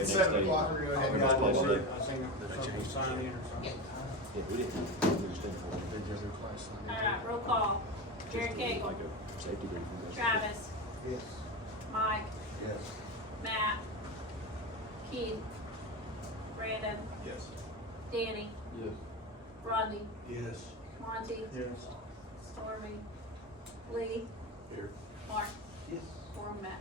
It's next 7 day. o'clock, we're gonna head Oh, down next to day. work. I think something sign in or something. Yeah, we didn't understand for it. Alright, roll call. Jared Cagle, Like a safety briefing. Travis, Yes. Mike, Yes. Matt, Keith, Brandon, Yes. Danny, Yes. Rodney, Yes. Monty, Yes. Stormy, Lee, Here. Mark, Yes. or Matt.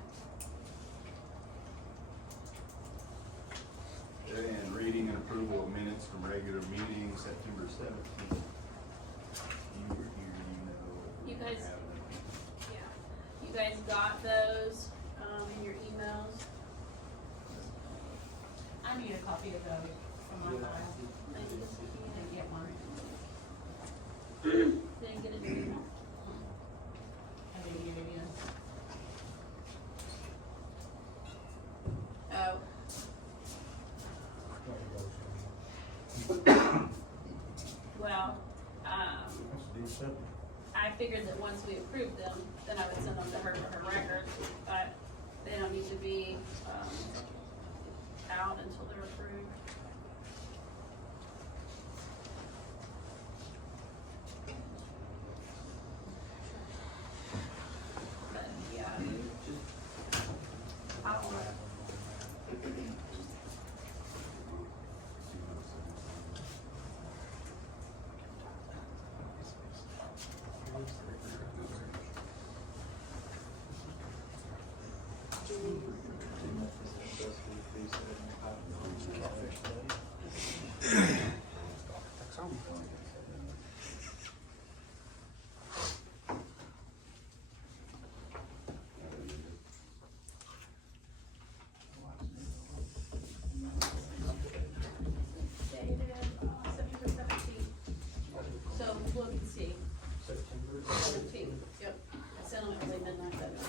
And reading and approval of minutes from regular meeting, September 17th. You were here, you know. You guys- have it. Yeah, you guys got those, in your emails? I need a copy of those from my file. I just Didn't get one. didn't get it in your email. I didn't get it in. Oh, well, I figured that once we approved them, then I would send them to her for her record, but they don't need to be, out until they're approved. But, yeah. I'll, dated, September 17th. So look and see. September. 17th, yep. I sent them at early midnight that night.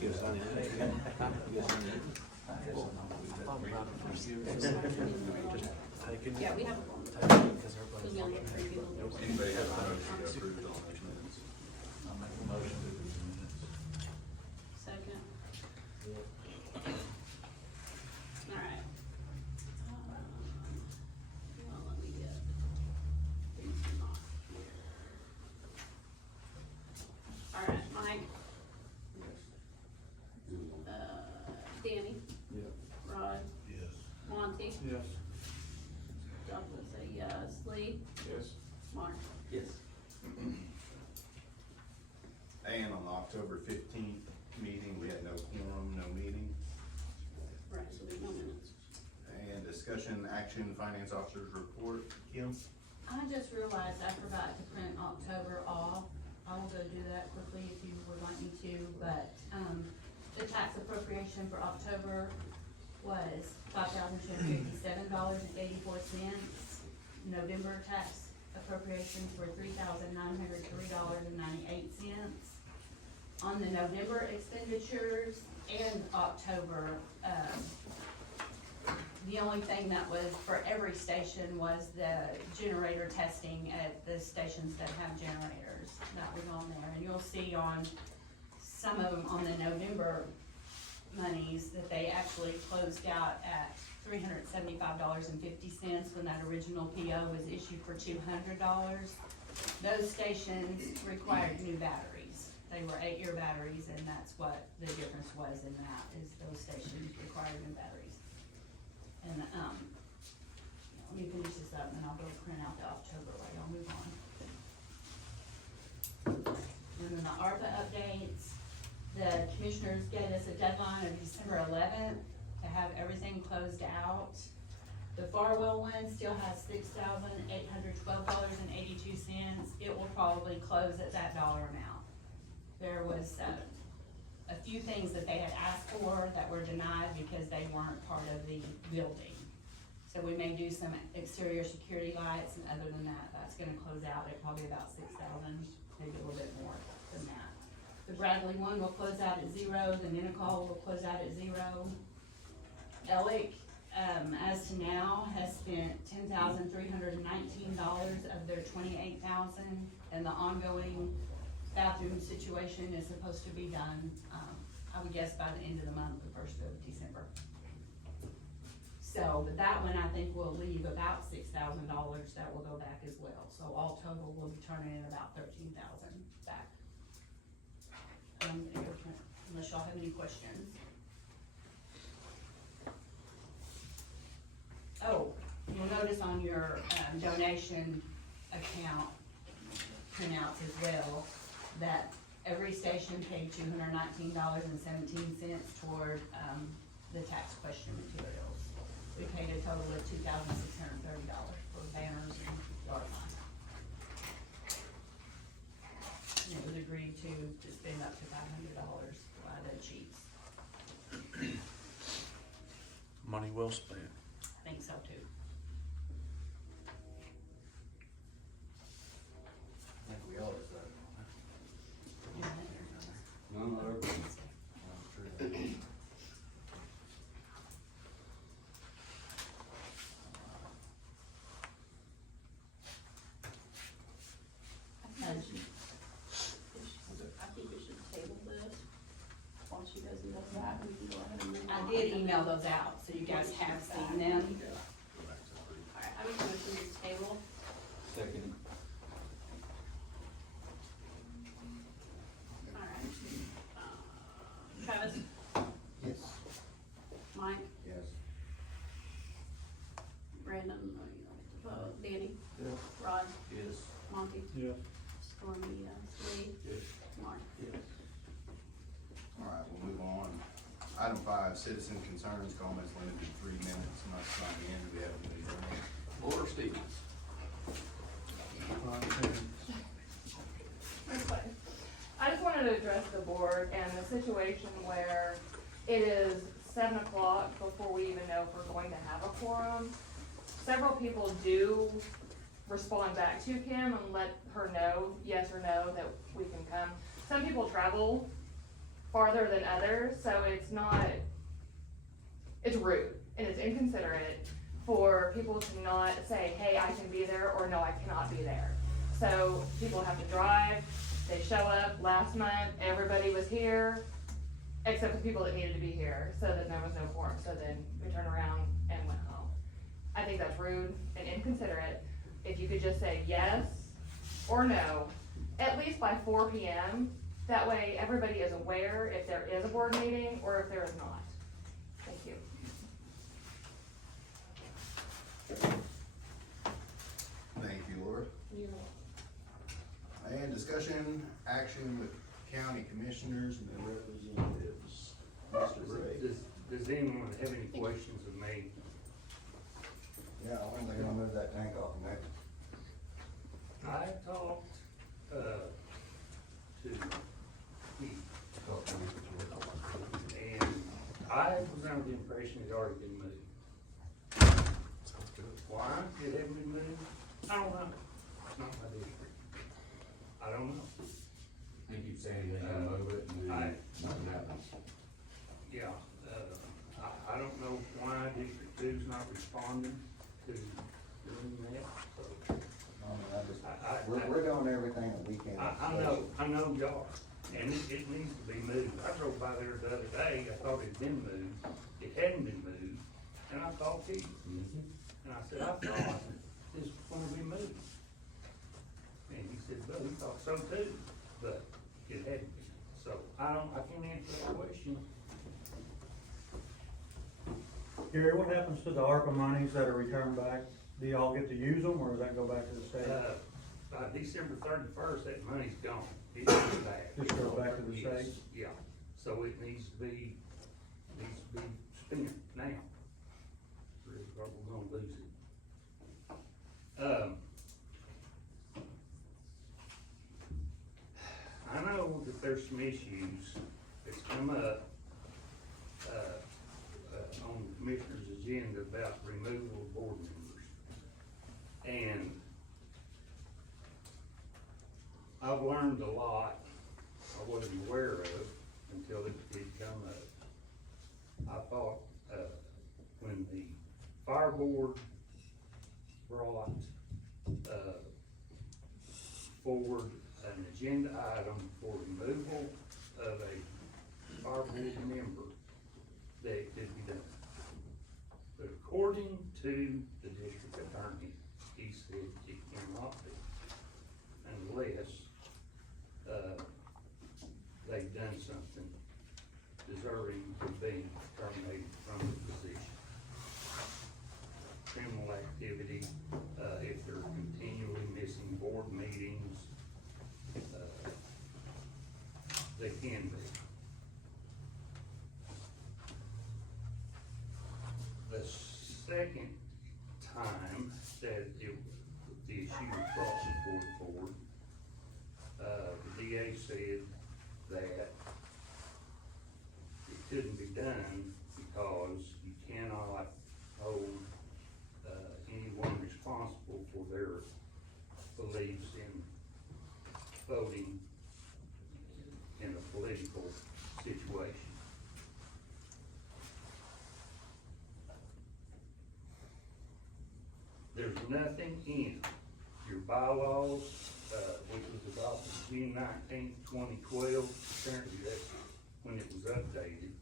You guys sign it? You guys sign it? Yeah, we have a form. Email it for you. Anybody have a motion to approve all those minutes? I'll make a motion to do the minutes. Second. Alright. Well, let me get these off here. Alright, Mike, Danny, Yeah. Rod, Yes. Monty, Yes. Douglas, say yes, Lee, Yes. Mark. Yes. And on the October 15th meeting, we had no quorum, no meeting. Right, so there's no minutes. And discussion, action, finance officer's report, Kim? I just realized I forgot to print October off. I will go do that quickly if you would like me to, but, the tax appropriation for October was $5,257.84. November tax appropriations were $3,903.98. On the November expenditures and October, the only thing that was for every station was the generator testing at the stations that have generators. That was on there, and you'll see on some of them on the November monies that they actually closed out at $375.50 when that original PO was issued for $200. Those stations required new batteries. They were 8-year batteries, and that's what the difference was in that, is those stations required new batteries. And, let me finish this up, and I'll go print out the October while y'all move on. And then the ARPA updates, the commissioners gave us a deadline of December 11th to have everything closed out. The Farwell one still has $6,812.82. It will probably close at that dollar amount. There was, a few things that they had asked for that were denied because they weren't part of the building. So we may do some exterior security lights, and other than that, that's gonna close out at probably about $6,000, maybe a little bit more than that. There's Bradley one will close out at 0, the Minicall will close out at 0. Elick, as to now, has spent $10,319 of their $28,000, and the ongoing bathroom situation is supposed to be done, I would guess by the end of the month, the 1st of December. So, but that one I think will leave about $6,000 that will go back as well, so all total will be turning in about $13,000 back. Unless y'all have any questions. Oh, you'll notice on your, donation account printouts as well, that every station paid $219.17 toward, the tax question materials. We paid a total of $2,630 for banners and yard signs. And it was agreed to spend up to $500 by the chiefs. Money well spent. I think so too. I think we always do. No, no. I think we should table this while she goes and does that, we can go ahead and move on. I did email those out, so you guys have seen them. Alright, I make a motion to table. Second. Alright. Travis, Yes. Mike, Yes. Brandon, Danny, Yes. Rod, Yes. Monty, Yes. Stormy, yes, Lee, Yes. Mark. Yes. All right, we'll move on. Item 5, citizen concerns, comments limited to 3 minutes, must sign in, do we have any? Laura Stevens. I just wanted to address the board and the situation where it is 7 o'clock before we even know if we're going to have a quorum. Several people do respond back to Kim and let her know, yes or no, that we can come. Some people travel farther than others, so it's rude and it's inconsiderate for people to not say, hey, I can be there, or no, I cannot be there. So people have to drive, they show up. Last month, everybody was here, except the people that needed to be here, so that there was no quorum, so then we turned around and went home. I think that's rude and inconsiderate. If you could just say yes or no, at least by 4 PM, that way everybody is aware if there is a board meeting or if there is not. Thank you. Thank you, Laura. And discussion, action with county commissioners and their representatives. Mr. Ray. Does anyone have any questions of me? Yeah, when they gonna move that tank off next? I talked, to Keith, and I was under the impression it had already been moved. Sounds good. Why it hadn't been moved? I don't know. It's not my district. I don't know. You keep saying you're gonna move it and then nothing happens. Yeah, I don't know why District Two's not responding to doing that, so. We're doing everything that we can. I know y'all, and it needs to be moved. I drove by there the other day, I thought it'd been moved, it hadn't been moved, and I called Keith, and I said, I thought this was gonna be moved. And he said, well, we thought so too, but it hadn't been, so I can't answer that question. Gary, what happens to the ARPA monies that are returned back? Do y'all get to use them, or does that go back to the state? By December 31st, that money's gone, it goes back. Just goes back to the Yes, state? Yeah, so it needs to be spent now. Or we're gonna lose it. I know that there's some issues that's come up, on the commissioner's agenda about removal of board members. And I've learned a lot I wasn't aware of until it did come up. I thought, when the fire board brought, forward an agenda item for removal of a fire board member, that it could be done. But according to the district attorney, he said it cannot be unless, they've done something deserving of being terminated from the position. Criminal activity, if they're continually missing board meetings, they can be. The second time that the issue was brought before the board, the DA said that it couldn't be done because you cannot hold, anyone responsible for their beliefs in voting in a political situation. There's nothing in your bylaws, which was adopted June 19th, 2012, apparently that's when it was updated.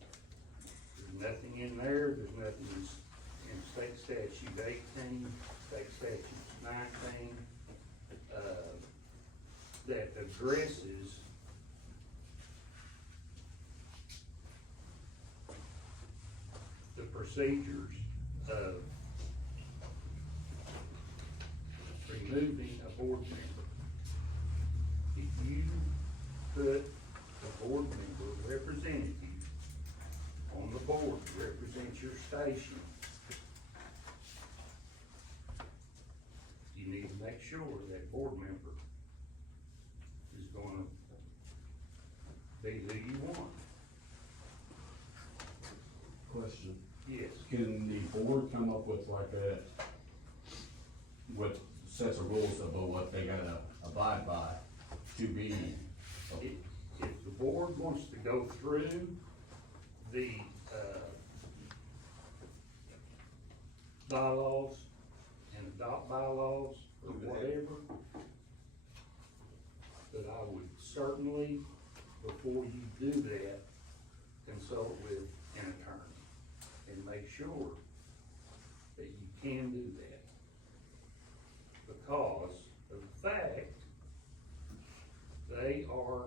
There's nothing in there, there's nothing in state statute 18, state statute 19, that addresses the procedures of removing a board member. If you put a board member representative on the board to represent your station, you need to make sure that board member is gonna be who you want. Question, Yes. can the board come up with like a, with sets of rules about what they gotta abide by to be? If the board wants to go through the, bylaws and adopt bylaws or whatever, but I would certainly, before you do that, consult with an attorney and make sure that you can do that. Because of the fact they are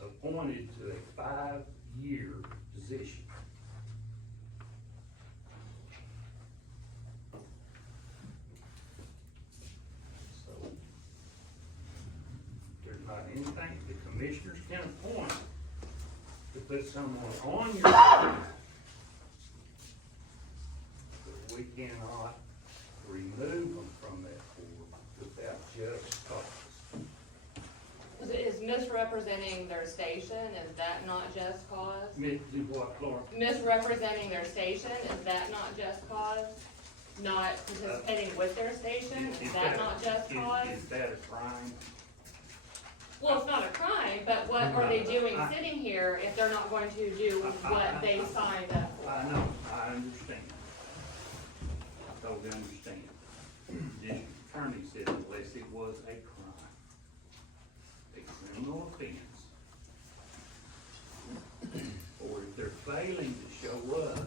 appointed to a 5-year position. So, there's not anything the commissioners can appoint to put someone on your board, but we cannot remove them from that board without just cause. Is misrepresenting their station, is that not just cause? Do what, Laura? Misrepresenting their station, is that not just cause? Not participating with their station, is that not just cause? Is that a crime? Well, it's not a crime, but what are they doing sitting here if they're not going to do what they signed up for? I know, I understand. I totally understand. The attorney said unless it was a crime, a criminal offense, or if they're failing to show up,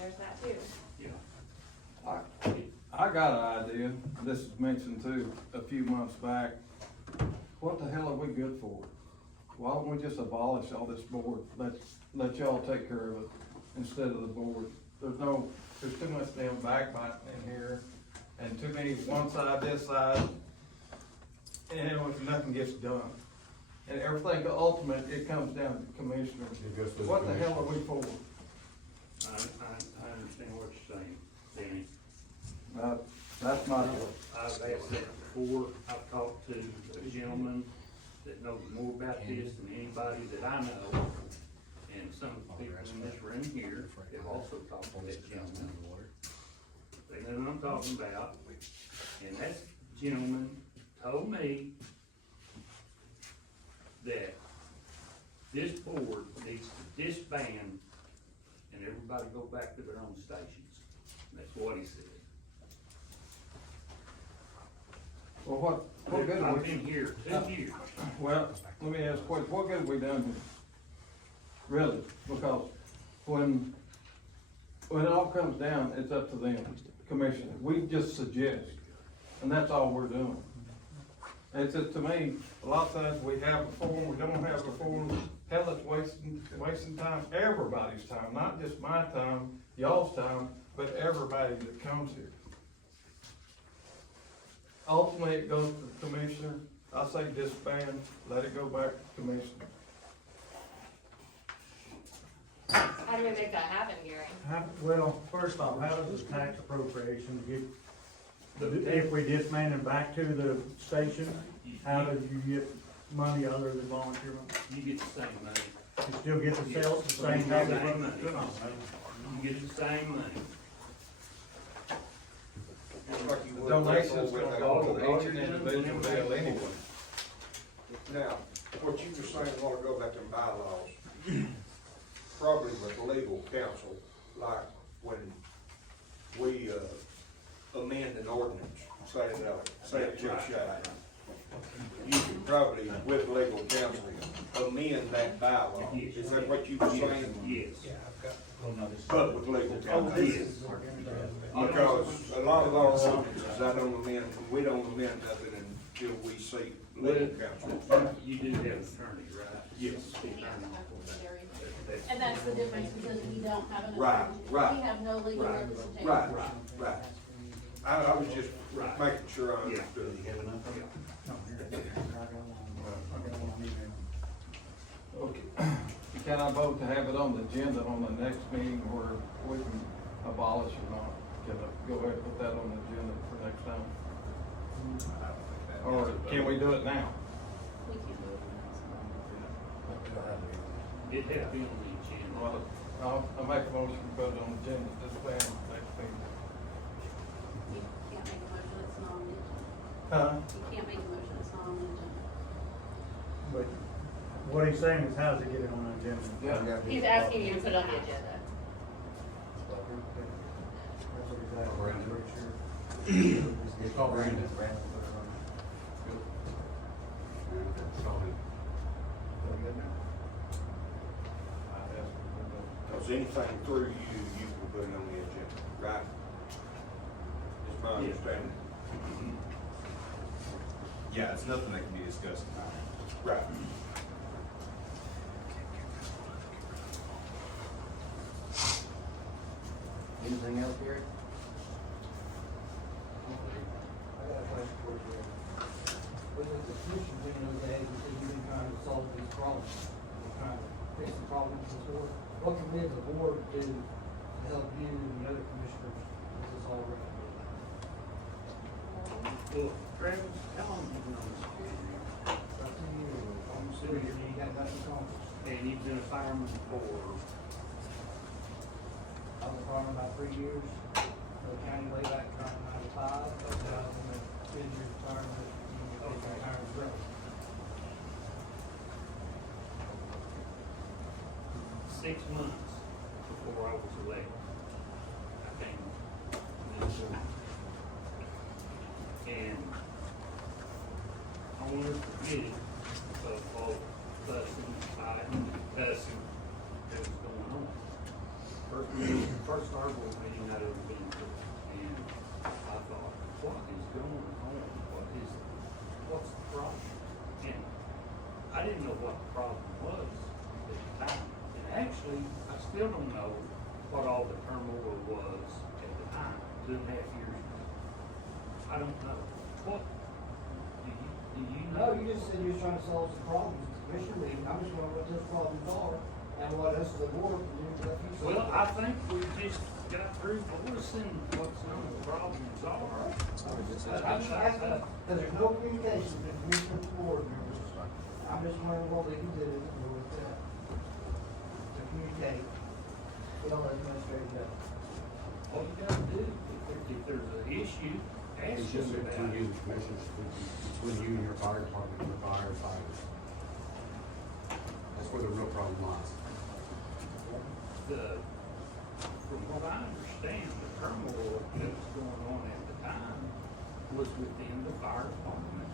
There's that too. you know. I got an idea, this was mentioned too, a few months back. What the hell are we good for? Why don't we just abolish all this board, let y'all take care of it instead of the board? There's too much damn backbiting in here, and too many one side, this side, and nothing gets done. And everything, ultimate, it comes down to commissioners. It goes to the What the hell are we for? I understand what you're saying, Danny. That's my deal. I've asked that before. I've talked to a gentleman that knows more about this than anybody that I know. And some people in this room here have also talked to that gentleman. They know what I'm talking about. And that gentleman told me that this board needs to disband and everybody go back to their own stations. That's what he said. Well, what good have I've we? been here 2 years. Well, let me ask a question, what good have we done here? Really, because when it all comes down, it's up to them, commissioner, we just suggest, and that's all we're doing. And it's, to me, a lot of times we have a form, we don't have a form, hell, it's wasting time, everybody's time, not just my time, y'all's time, but everybody that comes here. Ultimately, it goes to the commissioner, I say disband, let it go back to the commissioner. How do we make that happen, Gary? Well, first off, how does this tax appropriation get, if we disband it back to the station, how do you get money other than volunteer money? You get the same money. You still get the sales, the same You type get the of same money? money. You get the same money. Donations gonna go to each individual bill anyway. Now, what you were saying a while ago about them bylaws, probably with legal counsel, like when we, amend an ordinance, say it just shut. You could probably, with legal counsel, amend that bylaw. Is that what you were saying? Yes. But with legal counsel. Yes. Because a lot of our ordinances, we don't amend nothing until we see legal counsel. You do have an attorney, right? Yes. And that's the difference, because we don't have an Right, attorney. right. We have no legal Right, representation. right. I was just Right. making sure I Yeah. understood. No, here, I got one on email. Okay, can I vote to have it on the agenda on the next meeting where we can abolish or not? Can I go ahead and put that on the agenda for next time? Or can we do it now? We can't do it. It had been on the agenda. Well, I'll make a motion to put it on the agenda this way next meeting. You can't make a motion, it's not on the agenda. Huh? You can't make a motion, it's not on the agenda. But what he's saying is how does it get it on the agenda? Yeah. He's asking you to put it on the agenda. That's what he's asking, I'm pretty sure. It's called Brandon. Cause anything through you, you can put it on the agenda, right? Is my understanding. Yeah, it's nothing that can be discussed tonight. Right. Anything else, Gary? I got a question for you. Was it the commission thing those days, you said you've been trying to solve these problems, you're trying to fix the problems before? What can we as a board do to help you and the other commissioners with this all right? Well, Travis, how long have you been on this committee? About 2 years, I'm sitting here, and you got nothing accomplished. And you've been a fireman for, I was a fireman about 3 years, for the county way back in 1995, but I was in a 10-year retirement, retired growth. 6 months before I was elected. I came to this board. And I wanted to forget it, of all the fussing, fighting, cussing that was going on. First our board meeting I'd ever been to, and I thought, what is going on? What's the problem? And I didn't know what the problem was at the time. And actually, I still don't know what all the turmoil was at the time, 2.5 years ago. I don't know. What, do you know? No, you just said you was trying to solve some problems at the commission meeting, I'm just wondering what those problems are, and what us as a board can do to help you solve. Well, I think we just got through voicing what some of the problems are. I'm just asking, because there's no communication between commissioner and board members. I'm just wondering what we can do with that, to communicate with all those administrators. All you gotta do, if there's an issue, ask It's just them between about you, it. the commissioners, between you and your fire department, and your firefighters. As where the real problem lies. From what I understand, the turmoil that was going on at the time was within the fire department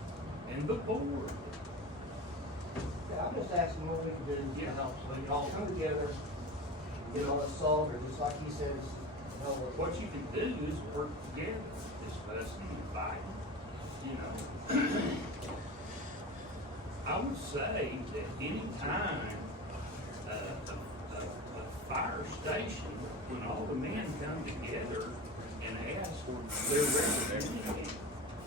and the board. Yeah, I'm just asking what we can do to help, so we can all come together, get all this solved, or just like he says, you know, What you can do is work together, discussing and fighting, you know. I would say that any time, a fire station, when all the men come together and ask their representative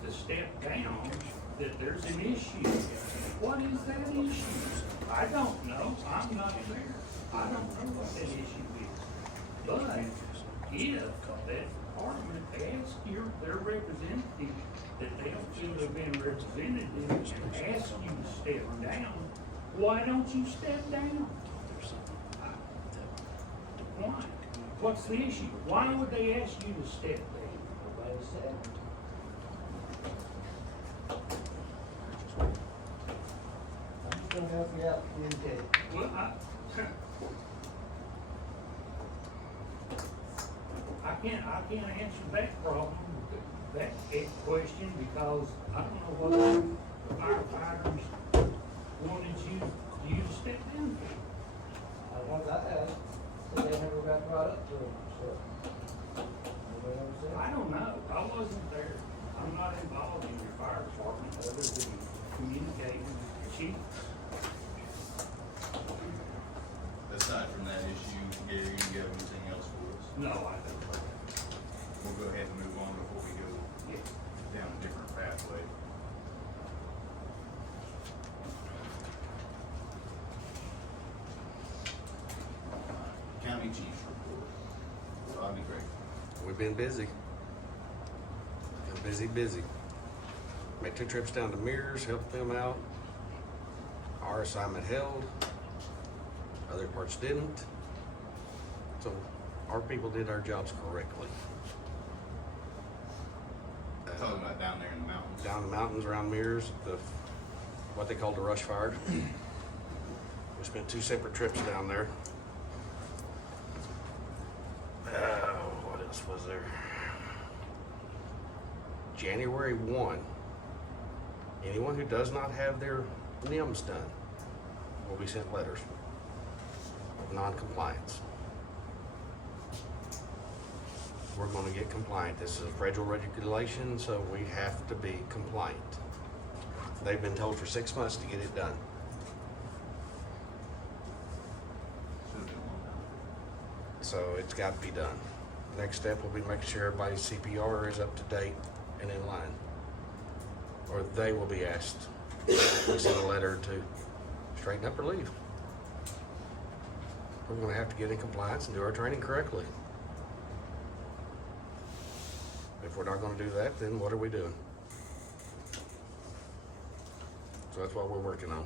to step down, that there's an issue. What is that issue? I don't know, I'm not there. I don't know what that issue is. But if that department asks their representative that they don't feel they've been represented and ask you to step down, why don't you step down? Why? What's the issue? Why would they ask you to step down? everybody said. I'm just gonna help you out, communicate. Well, I can't answer that problem, that question, because I don't know what the firefighters wanted you to step down for. The ones I asked, said they never got brought up to them, so. Nobody ever said. I don't know, I wasn't there, I'm not involved in your fire department other than communicating with the chief. Aside from that issue, Gary, do you have anything else for us? No, I don't. We'll go ahead and move on before we go Yeah. down a different pathway. County Chief's report. Rodney Grady. We've been busy. Been busy. Made 2 trips down to Mears, helped them out. Our assignment held. Other parts didn't. So our people did our jobs correctly. Talking about down there in the mountains. Down the mountains around Mears, what they called the rush fire. We spent 2 separate trips down there. What else was there? January 1, anyone who does not have their NIMS done will be sent letters of non-compliance. We're going to get compliant. This is a federal regulation, so we have to be compliant. They've been told for 6 months to get it done. Should've been a long time. So it's got to be done. Next step will be making sure everybody's CPR is up to date and in line. Or they will be asked to send a letter to straighten up or leave. We're going to have to get in compliance and do our training correctly. If we're not going to do that, then what are we doing? So that's what we're working on.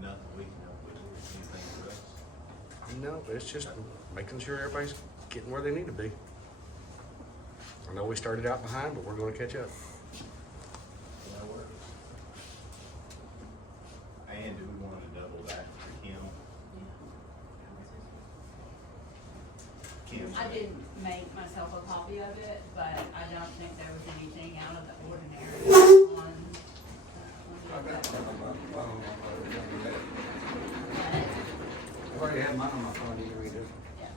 Nothing we can help with, anything for us? No, it's just making sure everybody's getting where they need to be. I know we started out behind, but we're going to catch up. That works. And do we want to double back for Kim? Kim? I didn't make myself a copy of it, but I don't think there was anything out of the ordinary on, I've already had mine on my phone, you can read it. yeah.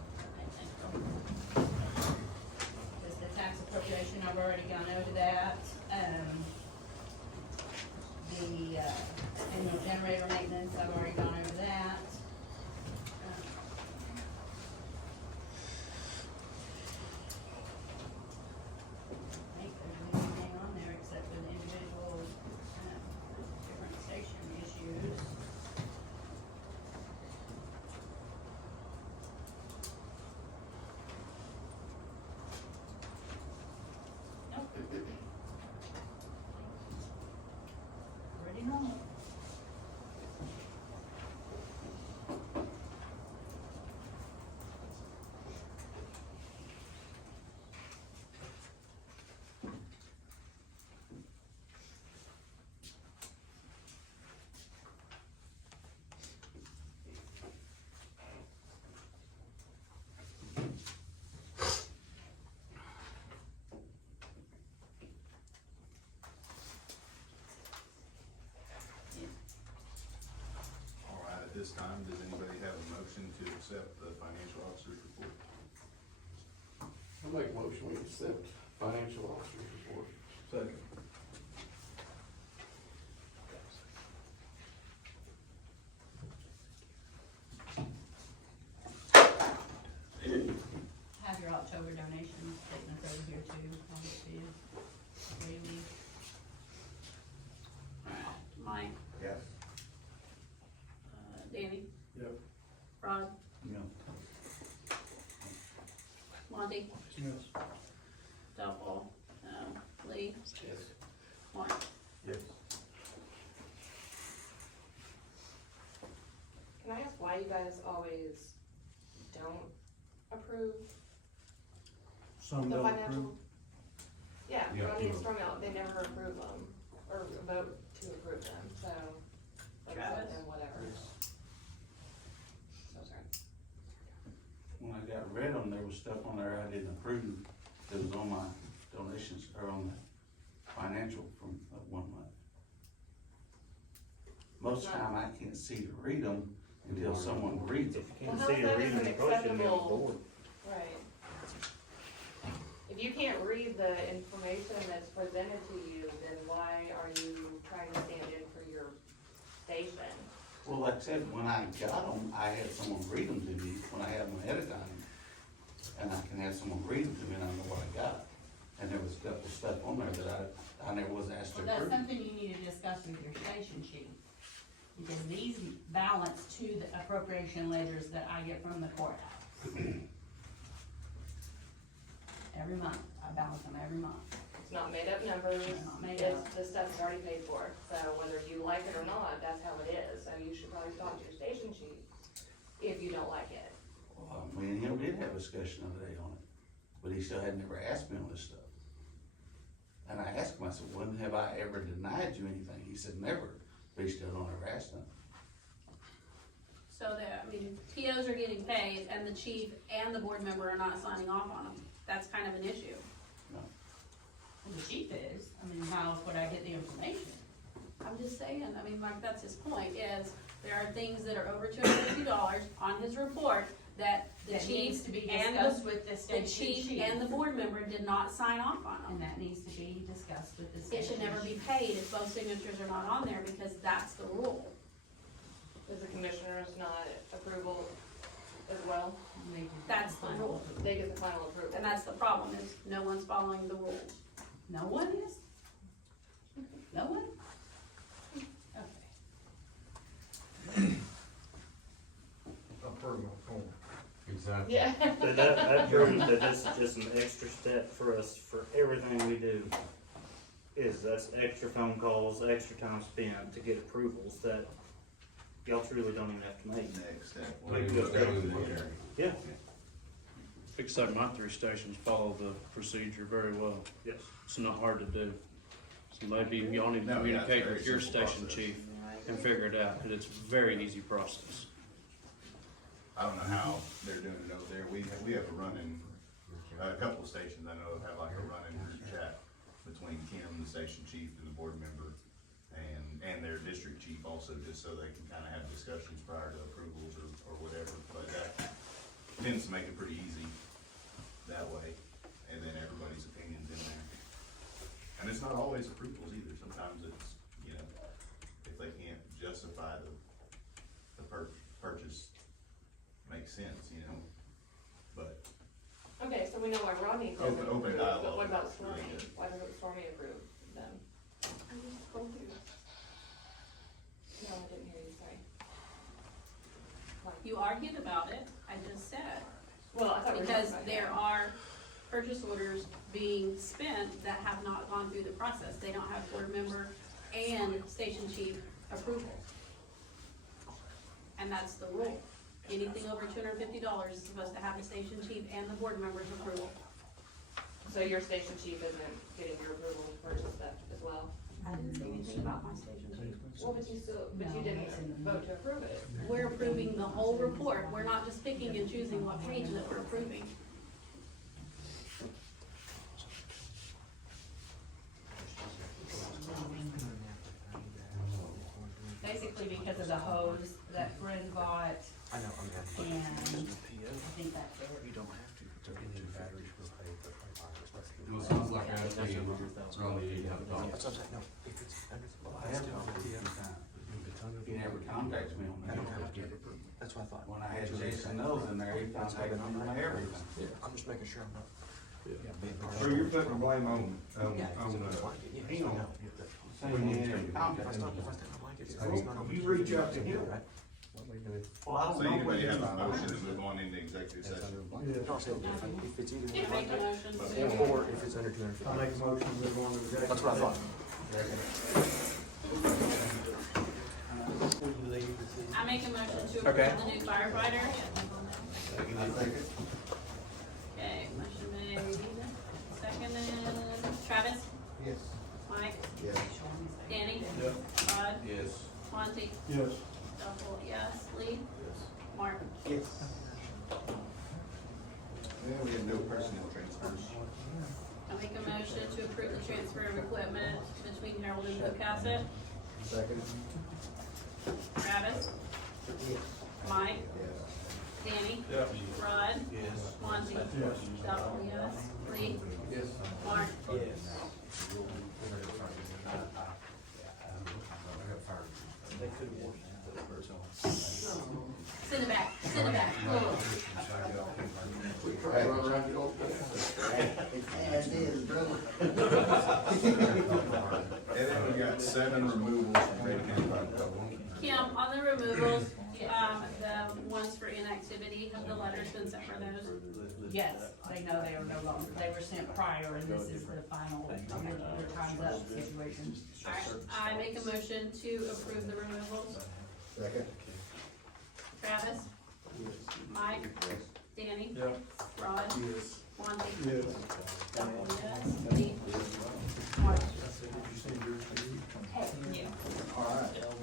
Just the tax appropriation, I've already gone over that. The, annual generator maintenance, I've already gone over that. I think there's anything on there except for the individual, different station issues. Nope. Already know. this time, does anybody have a motion to accept the financial officer's report? I make a motion, we accept financial officer's report. Second. Have your October donation statements over here too, I'll get to you. Grady. Mike, Yes. Danny, Yep. Rod, Yeah. Monty, Yes. Delphel, Lee, Yes. Mark. Yes. Can I ask why you guys always don't approve Some the don't financial? approve. Yeah, Yeah, Ronnie and you- Stormelt, they never approve them, or vote to approve them, so. Like, Travis? let them whatever. So sorry. When I got rid of them, there was stuff on there I didn't approve, that was on my donations, or on the financial from one month. Most of the time, I can't see to read them until someone reads them. If you Well, can't how see is the that reading, even you probably shouldn't be on the acceptable? board. Right. If you can't read the information that's presented to you, then why are you trying to stand in for your station? Well, like I said, when I got them, I had someone read them to me, when I had them ahead of time. And I can have someone read them to me and I know what I got. And there was a couple stuff on there that I never was asked to Well, that's approve. something you need to discuss with your station chief. Because these balance to the appropriation ledgers that I get from the courthouse. Every month, I balance them every month. It's not made up numbers, They're not made it's, up. the stuff's already paid for, so whether you like it or not, that's how it is, so you should probably talk to your station chief if you don't like it. Me and him did have a discussion the other day on it, but he still had never asked me on this stuff. And I asked him, I said, when have I ever denied you anything? He said, never, but he still don't ever ask them. So I mean, POs are getting paid and the chief and the board member are not signing off on them. That's kind of an issue. And the chief is, I mean, how else would I get the information? I'm just saying, I mean, Mike, that's his point, is there are things that are over $250 on his report that the That needs chief to be and discussed with the the station chief chief. and the board member did not sign off on And them. that needs to be discussed with the It station should never be chief. paid if both signatures are not on there, because that's the rule. Does the commissioners not approval as well? They do That's the final rule. approval. They get the final approval. And that's the problem, is no one's following the rules. No one is? No one? Okay. Approve my form. Exactly. Yeah. But that proves that this is just an extra step for us, for everything we do. That's extra phone calls, extra time spent to get approvals that y'all truly don't even have to make. Next step. Like, We'll go to the hearing. Yeah. Except my three stations follow the procedure very well. Yes. It's not hard to do. So maybe y'all need to No, yeah, it's communicate very with your simple station process. chief and figure it out, because it's a very easy process. I don't know how they're doing it over there. We have a running, a couple of stations I know have like a running group chat between Kim, the station chief, and the board member, and their district chief also, just so they can kind of have discussions prior to approvals or whatever. But that tends to make it pretty easy that way, and then everybody's opinions in there. And it's not always approvals either. Sometimes it's, you know, if they can't justify the purchase, makes sense, you know, but Okay, so we know why Rodney Open- doesn't open approve, dialogue but what about works really Stormy? good. Why doesn't Stormy approve them? No, I didn't hear you, sorry. You argued about it, I just said. Well, I thought we were talking Because about there that. are purchase orders being spent that have not gone through the process. They don't have board member and station chief approval. And that's the rule. Anything over $250 is supposed to have the station chief and the board member's approval. So your station chief isn't getting your approval to purchase stuff as well? I didn't say anything about my station chief. Well, but you still, but you No, didn't it's in the- vote to approve it. We're approving the whole report. We're not just picking and choosing what page that we're approving. basically because of the hose that Bryn bought, I know, I'm happy. and I think that's it. You don't have to. Well, it sounds like that's probably need to have a dog. That's what I'm saying, no, if it's under. I have no idea. He never contacts me on I don't have that. to get it approved. That's what I thought. When I had Jason Knowles in there, he contacted me on everything. I'm just making sure I'm not. So you're putting the blame on, Yeah, on, if it's a blanket, yeah, Hang on. Saying he didn't contact me. If I step in blankets, it's not over. you reach out to him. Right? Well, I So don't know you whether have he's a motion to move on into executive session? No, I'm saying if it's either You can make a motion to. or if it's under 250. I make a motion to move on to executive. That's what I thought. I make a motion to Okay. approve the new firefighter. Okay, motion made, seconded, Travis, Yes. Mike, Yes. Danny, Yep. Rod, Yes. Monty, Yes. Stoffel, yes, Lee, Mark. Yes. Then we have no personnel transfers. I make a motion to approve the transfer of equipment between Harold and Newcastle. Second. Travis, Yes. Mike, Yes. Danny, Yep. Rod, Yes. Monty, Yes. Stoffel, yes, Lee, Yes. Mark. Yes. Send it back, send it back. Oh. And then we got 7 removals from Grady County Fire Department. Kim, on the removals, the ones for inactivity, have the letters been sent for those? Yes, they know they are no longer, they were sent prior, and this is the final, your time's up situation. Alright, I make a motion to approve the removals. Second. Travis, Mike, Danny, Yep. Rod, Yes. Monty, Yes. Stoffel, yes, Lee, Mark. Yeah.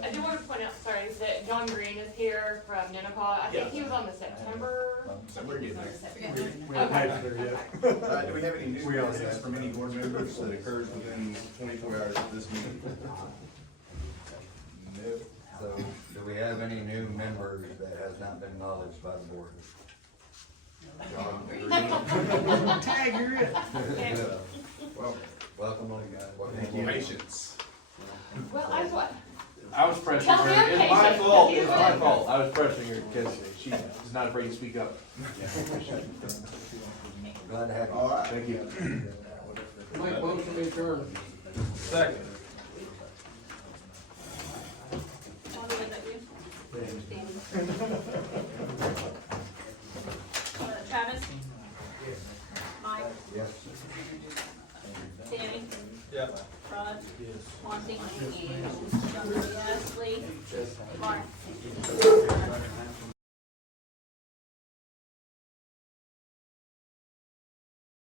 I do wanna point out, sorry, that John Green is here from Nenapa. I think he was on the September. So we're getting there. We haven't had it yet. Do we have any new business from any board members that occurs within 24 hours of this meeting? Nope. So, do we have any new members that has not been acknowledged by the board? John Green. Tag, you're it. Welcome. Welcome on, guys. Welcome Thank you. on. Patience. Well, I was what? I was pressuring Tell me her, I'm it's my patient, fault, because it's you my win. fault, I was pressuring her because she's not afraid to speak up. Glad to have you. All right. Thank you. Make motion to adjourn. Second. John, was that you? Danny. Travis? Mike? Yes. Danny? Yeah. Rod? Monty? Stoffel, yes, Lee? Mark?